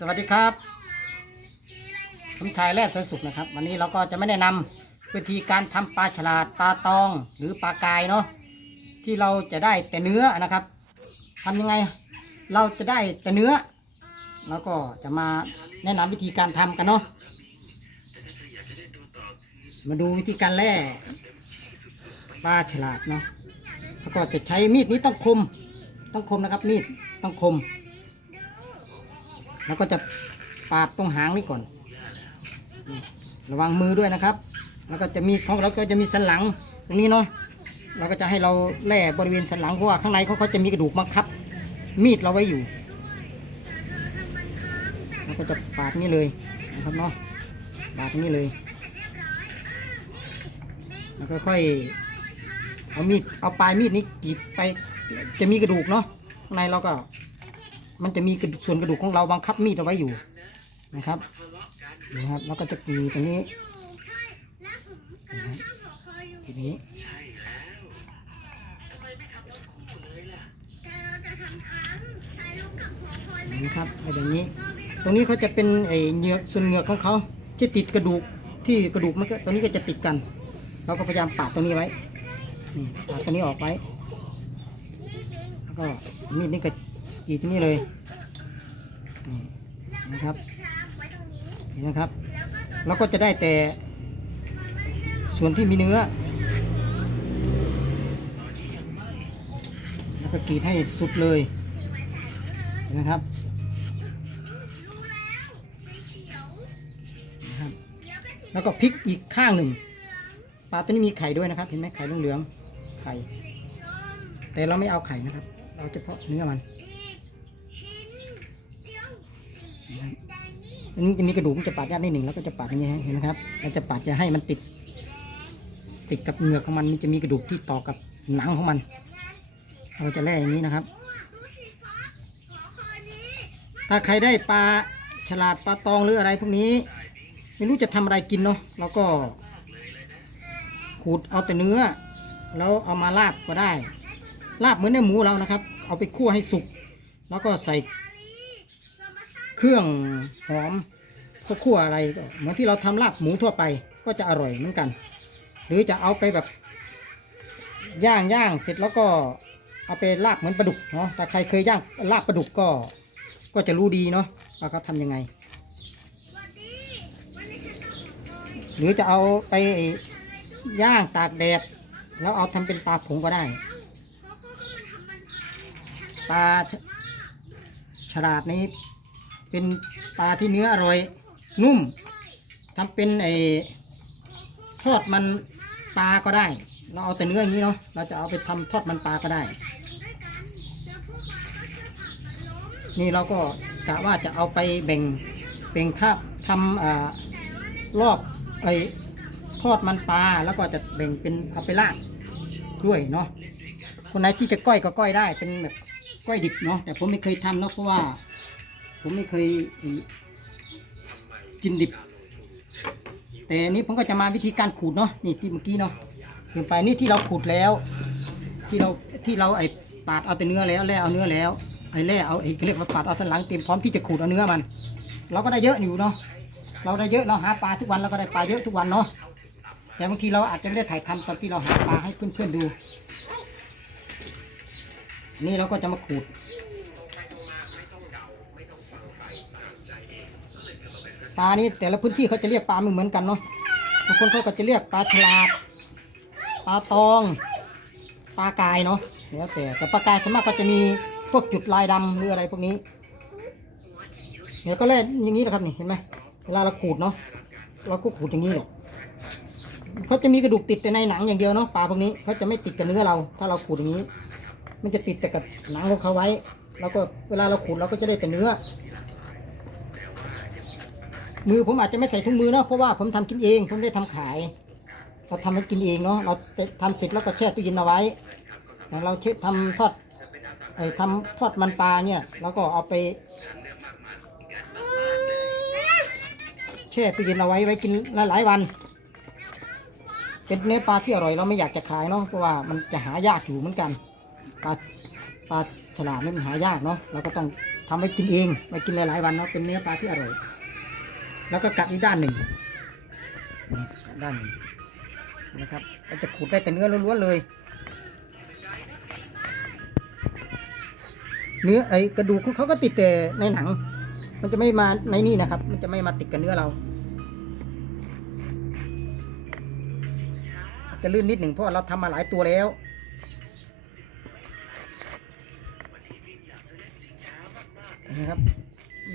สวัสดีครับสมชายแร่สายสุขนะครับ วันนี้เราก็จะไม่แนะนำวิธีการทำปลาฉลาดปลาตองหรือปลากายเนาะที่เราจะได้แต่เนื้อนะครับทำยังไงเราจะได้แต่เนื้อ แล้วก็จะมาแนะนำวิธีการทำกันเนาะมาดูวิธีการแล่ปลาฉลาดเนาะแล้วก็จะใช้มีดนี้ต้องคมต้องคมนะครับมีดต้องคม แล้วก็จะปาดตรงหางนี่ก่อน ระวังมือด้วยนะครับ แล้วก็จะมีของเราก็จะมีสันหลังตรงนี้เนาะเราก็จะให้เราแล่บริเวณสันหลังเพราะว่าข้างในเขาเขาจะมีกระดูกมาคับ มีดเราไว้อยู่แล้วก็จะปาดนี่เลยนะครับเนาะปาดนี้เลยแล้วก็ค่อยเอามีดเอาปลายมีดนี้กรีดไปจะมีกระดูกเนาะข้างในเราก็ มันจะมีกระดูกส่วนกระดูกของเราบังคับมีดเอาไว้อยู่นะครับนะครับ แล้วก็จะกีตรงนี้นะครับทีนี้นะครับให้อย่างนี้ ตรงนี้เขาจะเป็นไอเหงือกส่วนเหงือกของเขาจะติดกระดูกที่กระดูกมันก็ตรงนี้ก็จะติดกัน เราก็พยายามปาดตรงนี้ไว้ปาดตรงนี้ออกไว้แล้วก็มีดนี่ก็ กรีดนี้เลยนี่นะครับเห็นไหมครับเราก็จะได้แต่ส่วนที่มีเนื้อ แล้วก็กรีดให้สุดเลยเห็นไหมครับนะครับแล้วก็พลิกอีกข้างหนึ่งปลาตัวนี้มีไข่ด้วยนะครับ เห็นไหมไข่เหลืองๆไข่ แต่เราไม่เอาไข่นะครับ เราเฉพาะเนื้อมัน อันนี้จะมีกระดูกมันจะปาดยากนิดหนึ่งแล้วก็จะปาดอย่างนี้ยเห็นไหมครับเราจะปาดจะให้มันติด ติดกับเหงือกของมันมันจะมีกระดูกที่ต่อกับหนังของมัน เราจะแล่อย่างนี้นะครับ ถ้าใครได้ปลาฉลาดปลาตองหรืออะไรพวกนี้ ไม่รู้จะทำอะไรกินเนาะเราก็ขูดเอาแต่เนื้อ แล้วเอามาลาบก็ได้ ลาบเหมือนในหมูเรานะครับ เอาไปคั่วให้สุก แล้วก็ใส่ เครื่องหอมก็คั่วอะไรเหมือนที่เราทำลาบหมูทั่วไปก็จะอร่อยเหมือนกัน หรือจะเอาไปแบบย่างย่างเสร็จแล้วก็เอาไปลาบเหมือนปลาดุกเนาะถ้าใครเคยย่างลาบปลาดุกก็ก็จะรู้ดีเนาะว่าเขาทำยังไง หรือจะเอาไปย่างตากแดดแล้วเอาทำเป็นปลาผงก็ได้ปลาฉฉลาดนี้ เป็นปลาที่เนื้ออร่อย นุ่มทำเป็นไอ้ทอดมันปลาก็ได้ เราเอาแต่เนื้ออย่างนี้เนาะเราจะเอาไปทำทอดมันปลาก็ได้ นี่เราก็กะว่าจะเอาไปแบ่งเป็นคาบทำอ่ารอบไอ้ทอดมันปลาแล้วก็จะแบ่งเป็นเอาไปลาบด้วยเนาะคนไหนที่จะก้อยก็ก้อยได้เป็นแบบก้อยดิบเนาะแต่ผมไม่เคยทำเนาะเพราะว่า ผมไม่เคยกินดิบ แต่นี้ผมก็จะมาวิธีการขูดเนาะนี่ที่เมื่อกี้เนาะลืมไปนี่ที่เราขูดแล้ว ที่เราที่เราไอ้ปาดเอาแต่เนื้อแล้วแล่เอาเนื้อแล้วไอ้แล่เอาไอ้เรียกว่าปาดเอาสันหลังเตรียมพร้อมที่จะขูดเอาเนื้อมัน เราก็ได้เยอะอยู่เนาะเราได้เยอะเราหาปลาทุกวันเราก็ได้ปลาเยอะทุกวันเนาะแต่บางทีเราอาจจะไม่ได้ถ่ายทำตอนที่เราหาปลาให้เพื่อนๆดู นี่เราก็จะมาขูด ปลานี่แต่ละพื้นที่เขาจะเรียกปลาไม่เหมือนกันเนาะบางคนเขาก็จะเรียกปลาฉลาดปลาตองปลากายเนาะแล้วแต่แต่ปลากายส่วนมากก็จะมีพวกจุดลายดำหรืออะไรพวกนี้เดี๋ยวก็เล่นอย่างนี้แหละครับนี่เห็นไหมเวลาเราขูดเนาะเราก็ขูดอย่างนี้แหละเขาจะมีกระดูกติดแต่ในหนังอย่างเดียวเนาะปลาพวกนี้เขาจะไม่ติดกับเนื้อเรา ถ้าเราขูดอย่างนี้ มันจะติดแต่กับหนังของเขาไว้ แล้วก็เวลาเราขูดเราก็จะได้แต่เนื้อ มือผมอาจจะไม่ใส่ถุงมือเนาะเพราะว่าผมทำกินเอง ผมไม่ได้ทำขาย เราทำให้กินเองเนาะเราทำเสร็จแล้วก็แช่ตู้เย็นเอาไว้อย่างเราเช็ดทำทอดไอ้ทำทอดมันปลาเนี่ยเราก็เอาไปแช่ตู้เย็นเอาไว้ไว้กินหลายๆวัน เป็นเนื้อปลาที่อร่อยเราไม่อยากจะขายเนาะเพราะว่ามันจะหายากอยู่เหมือนกันปลาปลาฉลามนี่มันหายากเนาะเราก็ต้องทำไว้กินเองไว้กินหลายๆวันเนาะเป็นเนื้อปลาที่อร่อย แล้วก็กัดอีกด้านหนึ่งนี่ด้านหนึ่งนะครับก็จะขูดได้แต่เนื้อล้วนๆเลย เนื้อไอ้กระดูกเขาก็ติดแต่ในหนัง มันจะไม่มาในนี่นะครับ มันจะไม่มาติดกับเนื้อเราจะลื่นนิดหนึ่งเพราะเราทำมาหลายตัวแล้วนะครับ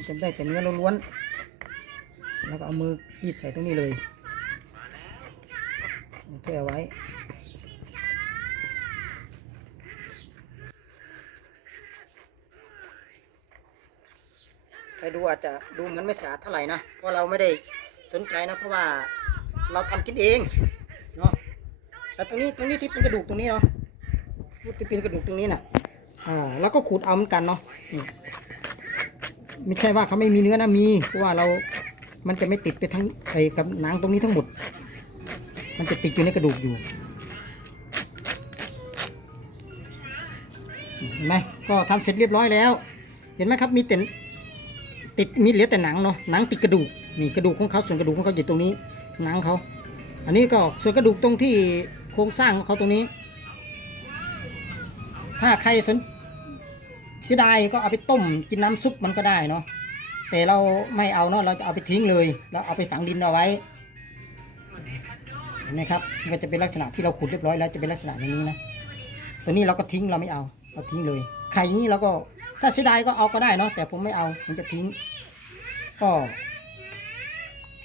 จะได้แต่เนื้อล้วนๆ แล้วก็เอามือขีดใส่ตรงนี้เลยเพื่อเอาไว้ ใครดูอาจจะดูเหมือนไม่สะอาดเท่าไหร่นะ เพราะเราไม่ได้สนใจนะ เพราะว่าเราทำกินเองเนาะ แล้วตรงนี้ตรงนี้ที่เป็นกระดูกตรงนี้เนาะที่เป็นกระดูกตรงนี้น่ะ อ่า แล้วก็ขูดเอาเหมือนกันเนาะไม่ใช่ว่าเขาไม่มีเนื้อนะมี เพราะว่าเรา มันจะไม่ติดไปทั้งไอ้กับหนังตรงนี้ทั้งหมด มันจะติดอยู่ในกระดูกอยู่เห็นไหมก็ทำเสร็จเรียบร้อยแล้ว เห็นไหมครับมีแต่ติดมีเหลือแต่หนังเนาะหนังติดกระดูกนี่กระดูกของเขาส่วนกระดูกของเขาอยู่ตรงนี้หนังเขาอันนี้ก็ส่วนกระดูกตรงที่โครงสร้างของเขาตรงนี้ ถ้าใครสนเสียดายก็เอาไปต้มกินน้ำซุปมันก็ได้เนาะ แต่เราไม่เอาเนาะเราจะเอาไปทิ้งเลยแล้วเอาไปฝังดินเอาไว้เห็นไหมครับมันก็จะเป็นลักษณะที่เราขุดเรียบร้อยแล้วจะเป็นลักษณะอย่างนี้นะตัวนี้เราก็ทิ้งเราไม่เอาเราทิ้งเลยไข่นี้เราก็ถ้าเสียดายก็เอาก็ได้เนาะแต่ผมไม่เอาผมจะทิ้ง ก็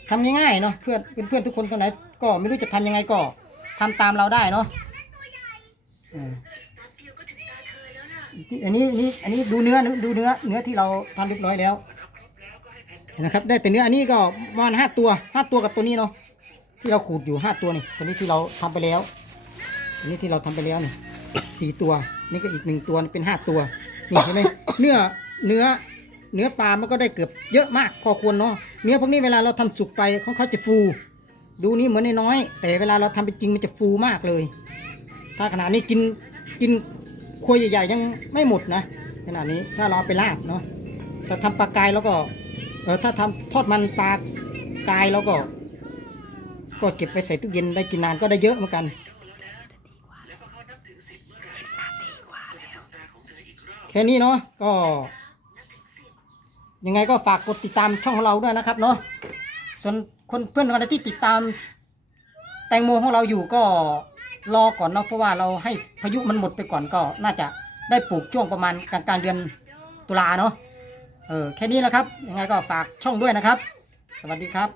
ทำง่ายๆเนาะเพื่อนเพื่อนทุกคนคนไหน ก็ไม่รู้จะทำยังไงก็ทำตามเราได้เนาะอันนี้อันนี้อันนี้ดูเนื้อดูเนื้อเนื้อที่เราทำเรียบร้อยแล้ว นะครับ ได้แต่เนื้ออันนี้ก็ประมาณห้าตัวห้าตัวกับตัวนี้เนาะที่เราขูดอยู่ห้าตัวนี่ตัวนี้ที่เราทำไปแล้วอันนี้ที่เราทำไปแล้วนี่สี่ตัว นี่ก็อีกหนึ่งตัวเป็นห้าตัวนี่เห็นไหมเนื้อเนื้อเนื้อปลามันก็ได้เกือบเยอะมากพอควรเนาะเนื้อพวกนี้เวลาเราทำสุกไปของเขาจะฟู ดูนี่เหมือนน้อยแต่เวลาเราทำเป็นจริงมันจะฟูมากเลย ถ้าขนาดนี้กินกินครัวใหญ่ๆยังไม่หมดนะขนาดนี้ถ้าเราไปลาบเนาะถ้าทำปลากายแล้วก็ เออถ้าทำทอดมันปลากายแล้วก็ ก็เก็บไปใส่ตู้เย็นได้กินนานก็ได้เยอะเหมือนกัน แค่นี้เนาะก็ ยังไงก็ฝากกดติดตามช่องของเราด้วยนะครับเนาะส่วนคนเพื่อนคนที่ติดตาม แตงโมของเราอยู่ก็รอก่อนเนาะเพราะว่าเราให้พายุมันหมดไปก่อนก็น่าจะได้ปลูกช่วงประมาณกลางกลางเดือนตุลาเนาะ เออแค่นี้แหละครับ ยังไงก็ฝากช่องด้วยนะครับ สวัสดีครับ